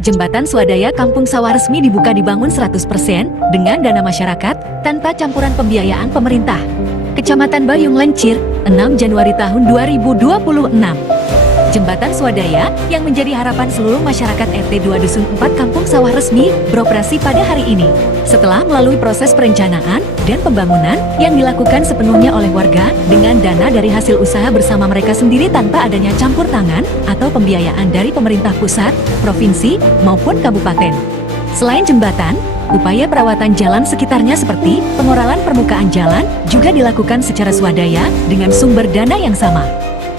Jembatan swadaya Kampung Sawah resmi dibuka dibangun 100% dengan dana masyarakat tanpa campuran pembiayaan pemerintah. Kecamatan Bayung Lencir, 6 Januari tahun 2026. Jembatan swadaya yang menjadi harapan seluruh masyarakat RT 2 Dusun 4 Kampung Sawah resmi beroperasi pada hari ini. Setelah melalui proses perencanaan dan pembangunan yang dilakukan sepenuhnya oleh warga dengan dana dari hasil usaha bersama mereka sendiri tanpa adanya campur tangan atau pembiayaan dari pemerintah pusat, provinsi, maupun kabupaten. Selain jembatan, upaya perawatan jalan sekitarnya seperti pengoralan permukaan jalan juga dilakukan secara swadaya dengan sumber dana yang sama.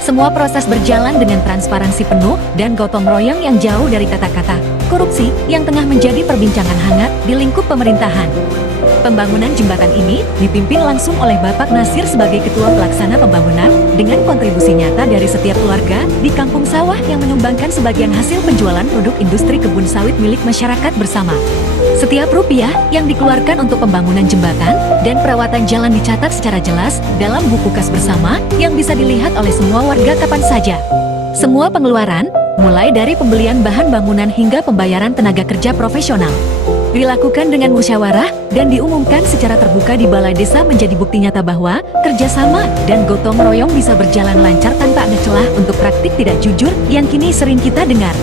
Semua proses berjalan dengan transparansi penuh dan gotong royong yang jauh dari kata-kata korupsi yang tengah menjadi perbincangan hangat di lingkup pemerintahan. Pembangunan jembatan ini dipimpin langsung oleh Bapak Nasir sebagai Ketua Pelaksana Pembangunan dengan kontribusi nyata dari setiap keluarga di Kampung Sawah yang menyumbangkan sebagian hasil penjualan produk industri kebun sawit milik masyarakat bersama. Setiap rupiah yang dikeluarkan untuk pembangunan jembatan dan perawatan jalan dicatat secara jelas dalam buku kas bersama yang bisa dilihat oleh semua warga kapan saja. Semua pengeluaran, mulai dari pembelian bahan bangunan hingga pembayaran tenaga kerja profesional, dilakukan dengan musyawarah dan diumumkan secara terbuka di Balai Desa menjadi bukti nyata bahwa kerjasama dan gotong royong bisa berjalan lancar tanpa ada celah untuk praktik tidak jujur yang kini sering kita dengar.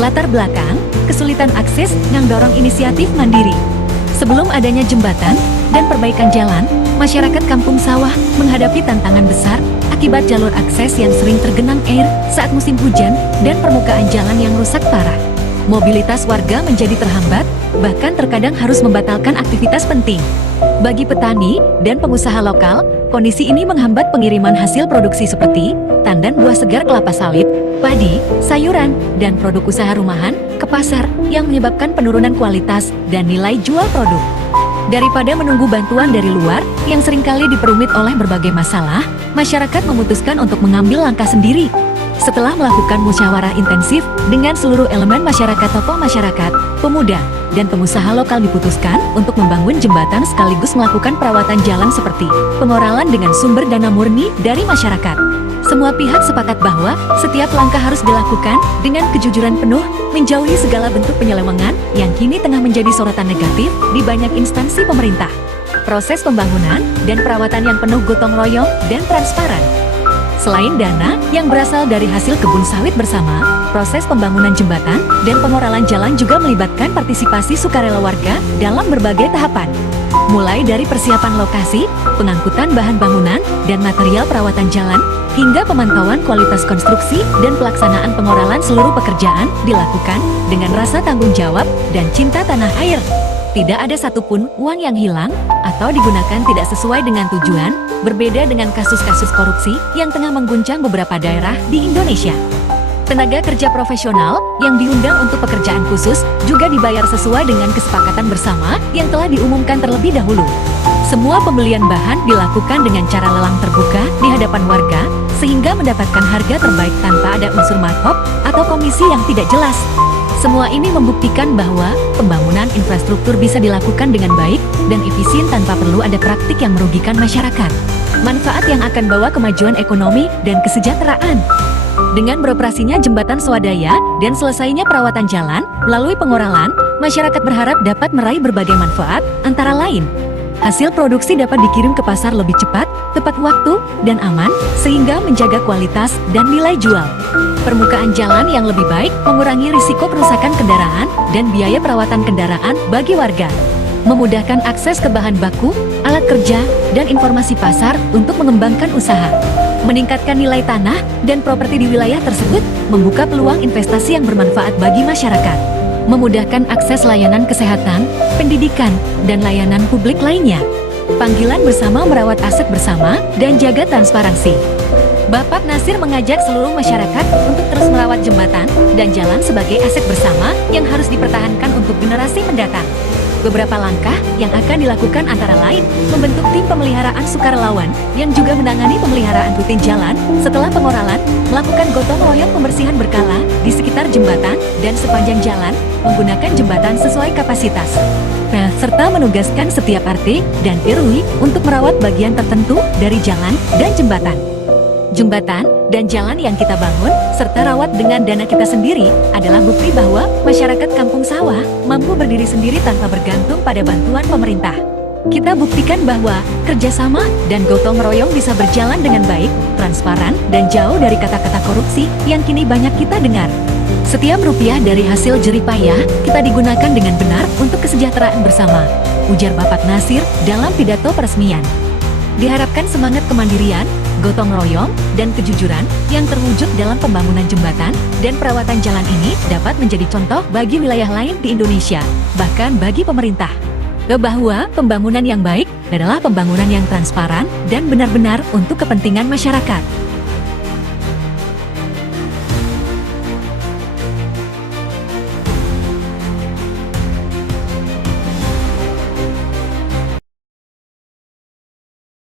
Latar belakang, kesulitan akses yang dorong inisiatif mandiri. Sebelum adanya jembatan dan perbaikan jalan, masyarakat Kampung Sawah menghadapi tantangan besar akibat jalur akses yang sering tergenang air saat musim hujan dan permukaan jalan yang rusak parah. Mobilitas warga menjadi terhambat, bahkan terkadang harus membatalkan aktivitas penting. Bagi petani dan pengusaha lokal, kondisi ini menghambat pengiriman hasil produksi seperti tandan buah segar kelapa sawit, padi, sayuran, dan produk usaha rumahan ke pasar yang menyebabkan penurunan kualitas dan nilai jual produk. Daripada menunggu bantuan dari luar yang seringkali diperumit oleh berbagai masalah, masyarakat memutuskan untuk mengambil langkah sendiri. Setelah melakukan musyawarah intensif dengan seluruh elemen masyarakat, tokoh masyarakat, pemuda, dan pengusaha lokal diputuskan untuk membangun jembatan sekaligus melakukan perawatan jalan seperti pengoralan dengan sumber dana murni dari masyarakat. Semua pihak sepakat bahwa setiap langkah harus dilakukan dengan kejujuran penuh, menjauhi segala bentuk penyelewengan yang kini tengah menjadi sorotan negatif di banyak instansi pemerintah. Proses pembangunan dan perawatan yang penuh gotong royong dan transparan. Selain dana yang berasal dari hasil kebun sawit bersama, proses pembangunan jembatan dan pengoralan jalan juga melibatkan partisipasi sukarela warga dalam berbagai tahapan. Mulai dari persiapan lokasi, pengangkutan bahan bangunan dan material perawatan jalan, hingga pemantauan kualitas konstruksi dan pelaksanaan pengoralan, seluruh pekerjaan dilakukan dengan rasa tanggung jawab dan cinta tanah air. Tidak ada satupun uang yang hilang atau digunakan tidak sesuai dengan tujuan, berbeda dengan kasus-kasus korupsi yang tengah mengguncang beberapa daerah di Indonesia. Tenaga kerja profesional yang diundang untuk pekerjaan khusus juga dibayar sesuai dengan kesepakatan bersama yang telah diumumkan terlebih dahulu. Semua pembelian bahan dilakukan dengan cara lelang terbuka di hadapan warga, sehingga mendapatkan harga terbaik tanpa ada unsur markup atau komisi yang tidak jelas. Semua ini membuktikan bahwa pembangunan infrastruktur bisa dilakukan dengan baik dan efisien tanpa perlu ada praktik yang merugikan masyarakat. Manfaat yang akan bawa kemajuan ekonomi dan kesejahteraan. Dengan beroperasinya jembatan swadaya dan selesainya perawatan jalan melalui pengoralan, masyarakat berharap dapat meraih berbagai manfaat, antara lain hasil produksi dapat dikirim ke pasar lebih cepat, tepat waktu, dan aman, sehingga menjaga kualitas dan nilai jual. Permukaan jalan yang lebih baik mengurangi risiko kerusakan kendaraan dan biaya perawatan kendaraan bagi warga. Memudahkan akses ke bahan baku, alat kerja, dan informasi pasar untuk mengembangkan usaha. Meningkatkan nilai tanah dan properti di wilayah tersebut, membuka peluang investasi yang bermanfaat bagi masyarakat. Memudahkan akses layanan kesehatan, pendidikan, dan layanan publik lainnya. Panggilan bersama merawat aset bersama dan jaga transparansi. Bapak Nasir mengajak seluruh masyarakat untuk terus merawat jembatan dan jalan sebagai aset bersama yang harus dipertahankan untuk generasi mendatang. Beberapa langkah yang akan dilakukan antara lain membentuk tim pemeliharaan sukarelawan yang juga menangani pemeliharaan rutin jalan setelah pengoralan, melakukan gotong royong pembersihan berkala di sekitar jembatan dan sepanjang jalan, menggunakan jembatan sesuai kapasitas. Serta menugaskan setiap RT dan RW untuk merawat bagian tertentu dari jalan dan jembatan. Jembatan dan jalan yang kita bangun, serta rawat dengan dana kita sendiri, adalah bukti bahwa masyarakat Kampung Sawah mampu berdiri sendiri tanpa bergantung pada bantuan pemerintah. Kita buktikan bahwa kerjasama dan gotong royong bisa berjalan dengan baik, transparan, dan jauh dari kata-kata korupsi yang kini banyak kita dengar. Setiap rupiah dari hasil jerih payah kita digunakan dengan benar untuk kesejahteraan bersama, ujar Bapak Nasir dalam pidato peresmian. Diharapkan semangat kemandirian, gotong royong, dan kejujuran yang terwujud dalam pembangunan jembatan dan perawatan jalan ini dapat menjadi contoh bagi wilayah lain di Indonesia, bahkan bagi pemerintah. Bahwa pembangunan yang baik adalah pembangunan yang transparan dan benar-benar untuk kepentingan masyarakat.